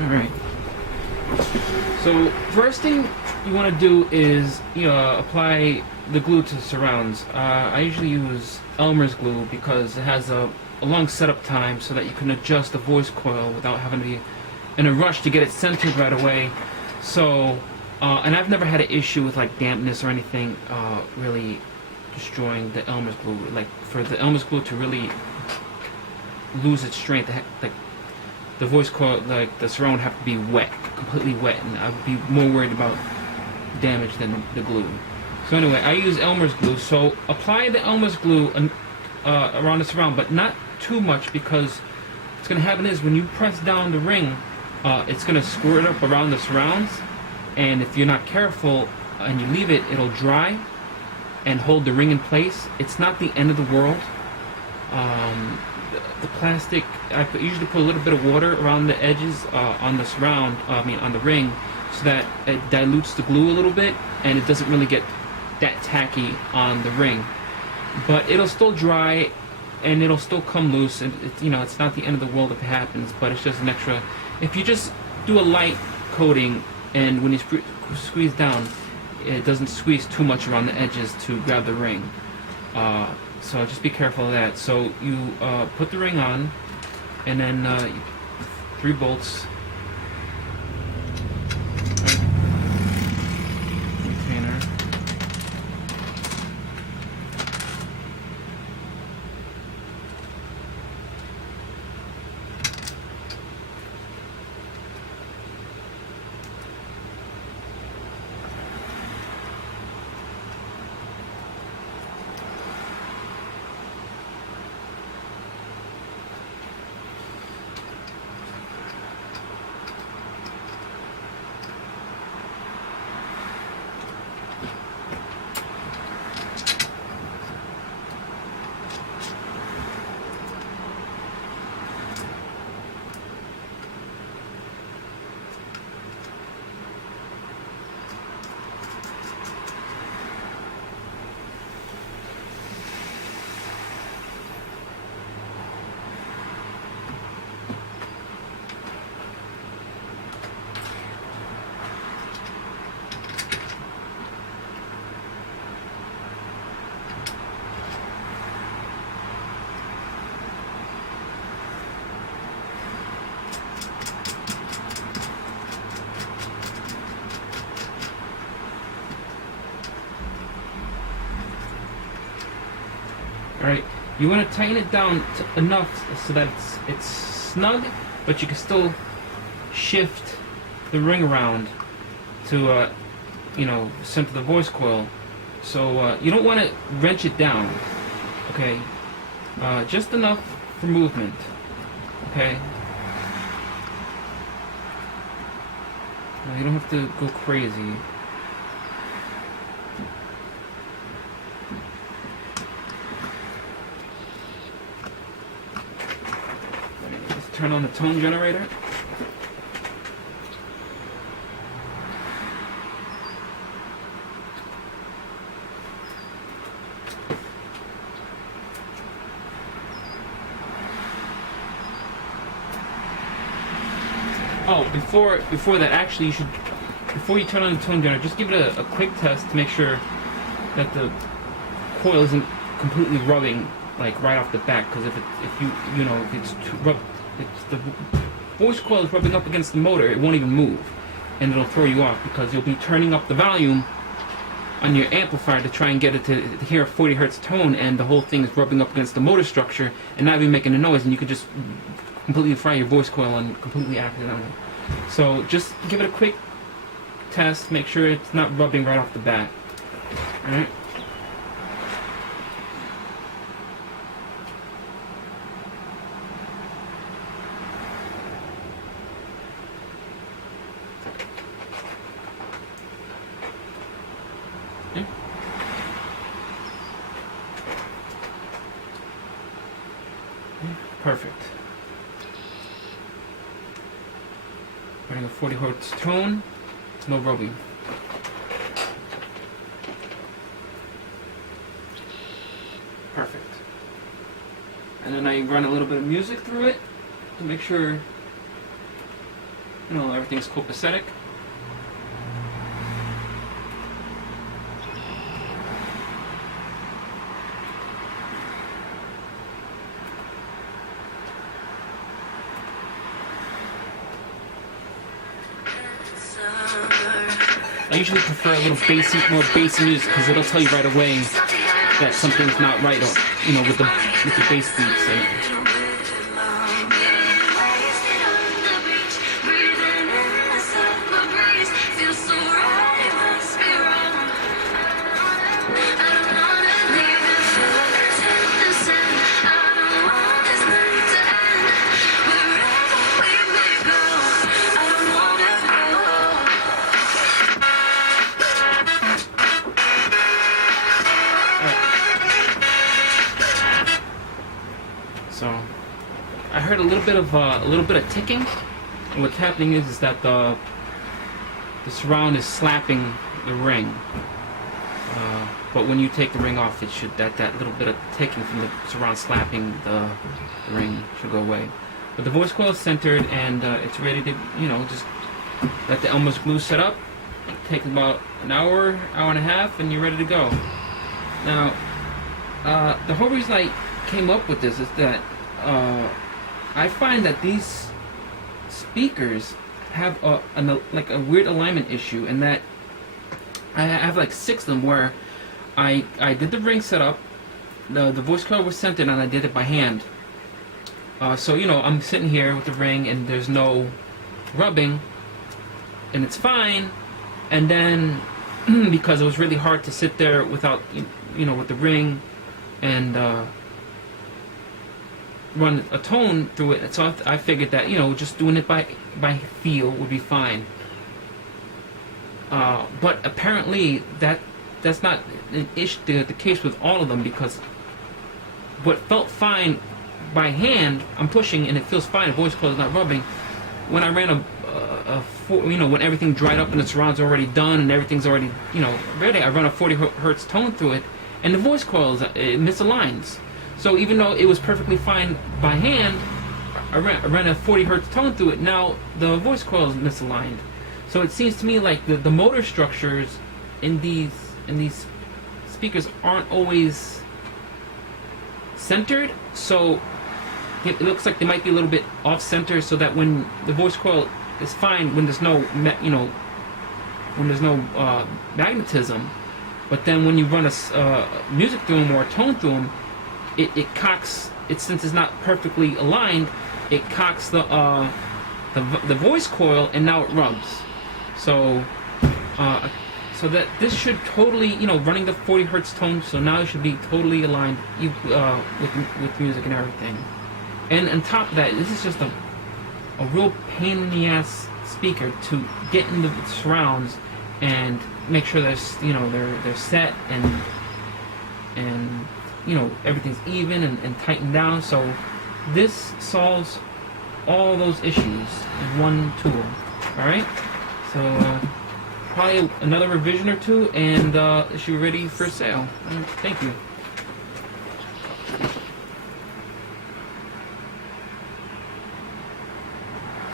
Alright. So first thing you want to do is apply the glue to the surrounds. I usually use Elmer's glue because it has a long setup time so that you can adjust the voice coil without having to be in a rush to get it centered right away. So, and I've never had an issue with like dampness or anything really destroying the Elmer's glue. Like for the Elmer's glue to really lose its strength, like the voice coil, like the surround would have to be wet, completely wet, and I'd be more worried about damage than the glue. So anyway, I use Elmer's glue. So apply the Elmer's glue around the surround, but not too much, because what's going to happen is when you press down the ring, it's going to squirt up around the surrounds, and if you're not careful and you leave it, it'll dry and hold the ring in place. It's not the end of the world. The plastic, I usually put a little bit of water around the edges on the surround, on the ring, so that it dilutes the glue a little bit and it doesn't really get that tacky on the ring. But it'll still dry and it'll still come loose, and it's not the end of the world if it happens, but it's just an extra. If you just do a light coating and when you squeeze down, it doesn't squeeze too much around the edges to grab the ring. So just be careful of that. So you put the ring on, and then 3 bolts. Retainer. Alright, you want to tighten it down enough so that it's snug, but you can still shift the ring around to, center the voice coil. So you don't want to wrench it down, okay? Just enough for movement, okay? You don't have to go crazy. Turn on the tone generator. Oh, before that, actually, you should, before you turn on the tone generator, just give it a quick test to make sure that the coil isn't completely rubbing like right off the bat. Because if it's too rubbed, if the voice coil is rubbing up against the motor, it won't even move, and it'll throw you off because you'll be turning up the volume on your amplifier to try and get it to hear a 40 hertz tone, and the whole thing is rubbing up against the motor structure and not even making a noise, and you could just completely fry your voice coil and completely accidentally. So just give it a quick test, make sure it's not rubbing right off the bat. Alright? Perfect. Running a 40 hertz tone, no rubbing. Perfect. And then I run a little bit of music through it to make sure you know, everything's copacetic. I usually prefer a little more bassy music because it'll tell you right away that something's not right, or you know, with the bass beats. So I heard a little bit of ticking. And what's happening is that the surround is slapping the ring. But when you take the ring off, it should that little bit of ticking from the surround slapping the ring should go away. But the voice coil is centered and it's ready to, you know, just let the Elmer's glue set up. Take about an hour and a half, and you're ready to go. Now, the whole reason I came up with this is that I find that these speakers have a weird alignment issue, and that I have like 6 of them where I did the ring setup, the voice coil was centered, and I did it by hand. So you know, I'm sitting here with the ring and there's no rubbing, and it's fine. And then because it was really hard to sit there without, you know, with the ring and run a tone through it, so I figured that, you know, just doing it by feel would be fine. But apparently that's not the case with all of them, because what felt fine by hand, I'm pushing and it feels fine. The voice coil is not rubbing. When I ran when everything dried up and the surround's already done and everything's already, you know, ready, I run a 40 hertz tone through it, and the voice coil it misaligns. So even though it was perfectly fine by hand, I ran a 40 hertz tone through it. Now the voice coil is misaligned. So it seems to me like the motor structures in these speakers aren't always centered. So it looks like they might be a little bit off center, so that when the voice coil is fine, when there's no magnetism, but then when you run a music through them or a tone through them, it cocks. Since it's not perfectly aligned, it cocks the voice coil, and now it rubs. So that this should totally, you know, running the 40 hertz tone, so now it should be totally aligned with music and everything. And on top of that, this is just a real pain in the ass speaker to get in the surrounds and make sure they're set and you know, everything's even and tightened down. So this solves all those issues in one tool. Alright? So probably another revision or two, and it should be ready for sale. Thank you.